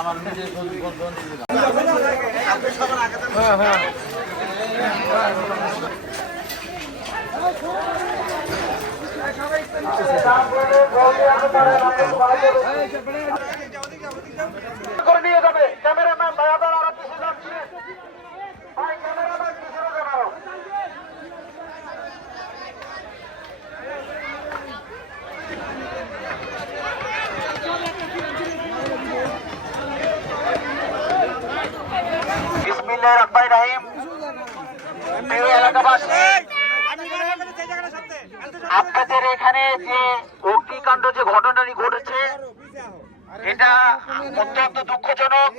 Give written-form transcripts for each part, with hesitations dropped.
আমার নিজের নিয়ে যাবে ক্যামেরাম্যান ভাইয়াদের আরো কিছু যাচ্ছে ভাই ক্যামেরাম্যান কিছু যাবে বিসমিল্লাহির রহমানির রহিম। প্রিয় এলাকাবাসী, আপনাদের এখানে যে অগ্নিকাণ্ড যে ঘটনাটি ঘটেছে এটা অত্যন্ত দুঃখজনক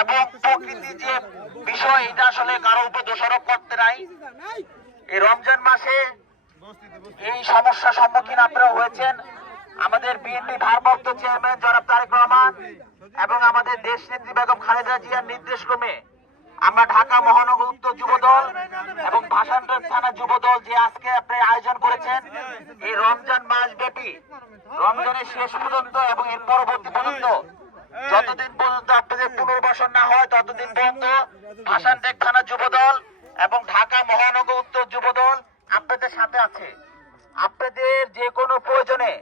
এবং প্রকৃতির যে বিষয় এটা আসলে কারো উপর দোষারোপ করতে নাই। এই রমজান মাসে এই সমস্যার সম্মুখীন আপনারা হয়েছেন। আমাদের বিএনপি ভারপ্রাপ্ত চেয়ারম্যান জনাব তারেক রহমান এবং আমাদের দেশ নেত্রী বেগম খালেদা জিয়ার নির্দেশক্রমে আমরা ঢাকা মহানগর উত্তর যুবদল এবং ভাষান্তর থানা যুবদল যে আজকে আপনি আয়োজন করেছেন এই রমজান মাস ব্যাপী রমজানের শেষ পর্যন্ত এবং এর পরবর্তী পর্যন্ত যতদিন পর্যন্ত আপনাদের পুনর্বাসন না হয় ততদিন পর্যন্ত ভাষান্তর থানা যুবদল এবং ঢাকা মহানগর উত্তর যুবদল আপনাদের সাথে আছে। আপনাদের যে কোনো প্রয়োজনে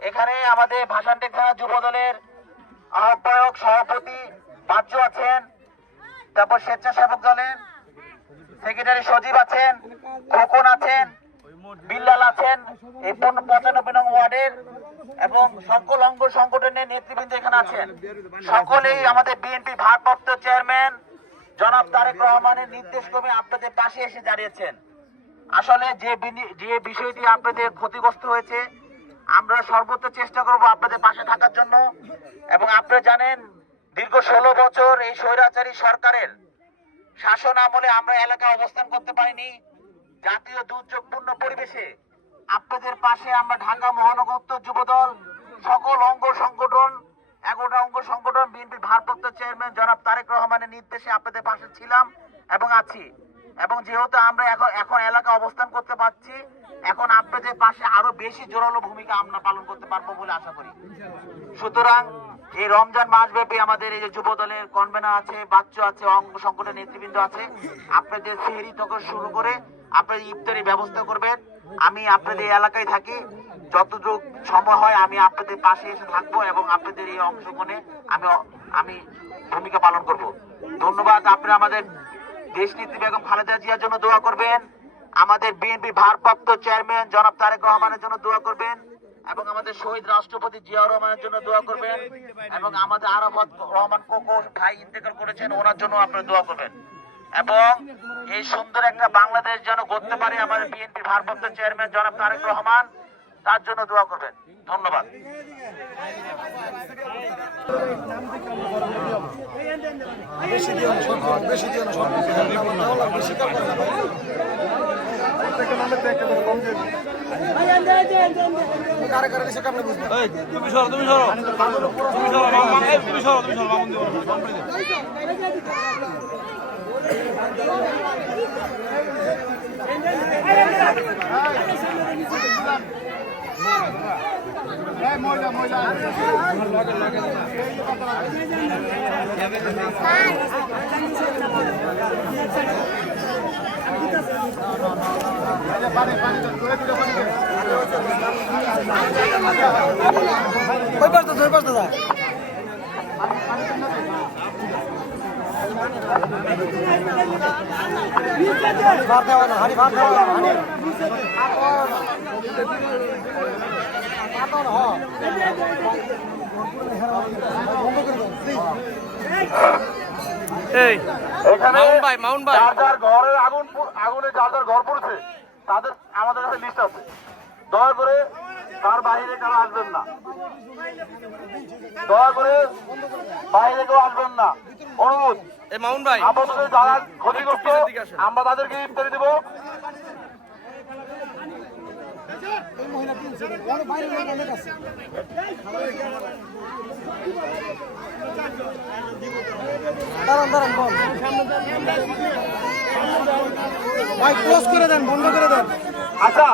এখানে আমাদের ভাষান্তর থানা যুবদলের আহ্বায়ক সভাপতি বাচ্চু আছেন, তারপর স্বেচ্ছাসেবক দলের সেক্রেটারি সজীব আছেন, খোকন আছেন, বিল্লাল আছেন এই 95 নং ওয়ার্ডের এবং সকল অঙ্গ সংগঠনের নেতৃবৃন্দ এখানে আছেন। সকলেই আমাদের বিএনপি ভারপ্রাপ্ত চেয়ারম্যান জনাব তারেক রহমানের নির্দেশক্রমে আপনাদের পাশে এসে দাঁড়িয়েছেন। আসলে যে বিষয়টি আপনাদের ক্ষতিগ্রস্ত হয়েছে আমরা সর্বোচ্চ চেষ্টা করব আপনাদের পাশে থাকার জন্য। এবং আপনারা জানেন দীর্ঘ 16 বছর এই স্বৈরাচারী সরকারের শাসন আমলে আমরা এলাকায় অবস্থান করতে পারিনি। জাতীয় দুর্যোগপূর্ণ পরিবেশে আপনাদের পাশে আমরা ঢাকা মহানগর উত্তর যুবদল সকল অঙ্গ সংগঠন 11টা অঙ্গ সংগঠন বিএনপির ভারপ্রাপ্ত চেয়ারম্যান জনাব তারেক রহমানের নির্দেশে আপনাদের পাশে ছিলাম এবং আছি। এবং যেহেতু আমরা এখন এলাকা অবস্থান করতে পারছি এখন আপনাদের পাশে আরো বেশি জোরালো ভূমিকা আমরা পালন করতে পারবো বলে আশা করি। সুতরাং এই রমজান মাস ব্যাপী আমাদের এই যে যুব দলের কনভেনার আছে, বাচ্চু আছে, অঙ্গ সংগঠনের নেতৃবৃন্দ আছে, আপনাদের সেহরি থেকে শুরু করে আপনাদের ইফতারি ব্যবস্থা করবেন। আমি আপনাদের এলাকায় থাকি, যতটুকু সময় হয় আমি আপনাদের পাশে এসে থাকবো এবং আপনাদের এই অংশগ্রহণে আমি ভূমিকা পালন করব। ধন্যবাদ। আপনারা আমাদের দেশ নেত্রী বেগম খালেদা জিয়ার জন্য দোয়া করবেন, আমাদের বিএনপি ভারপ্রাপ্ত চেয়ারম্যান জনাব তারেক রহমানের জন্য দোয়া করবেন এবং আমাদের শহীদ রাষ্ট্রপতি জিয়াউর রহমানের জন্য দোয়া করবেন এবং আমাদের আরাফাত রহমান কোকো ভাই ইন্তেকাল করেছেন ওনার জন্য আপনারা দোয়া করবেন। এবং এই সুন্দর একটা বাংলাদেশ যেন গড়তে পারে আমাদের বিএনপি ভারপ্রাপ্ত চেয়ারম্যান জনাব তারেক রহমান তার জন্য দোয়া করবেন। ধন্যবাদ। আগুনে যার যার ঘর পড়ছে তাদের আমাদের কাছে লিস্ট আছে, দয়া করে তার বাইরে কারো আসবেন না, দয়া করে বাইরে কেউ আসবেন না, অনুরোধ। আপাতত যারা ক্ষতিগ্রস্ত আমরা তাদেরকে ইফতারি দেব। দাঁড়ান ভাই ক্লোজ করে দেন, বন্ধ করে দেন। আচ্ছা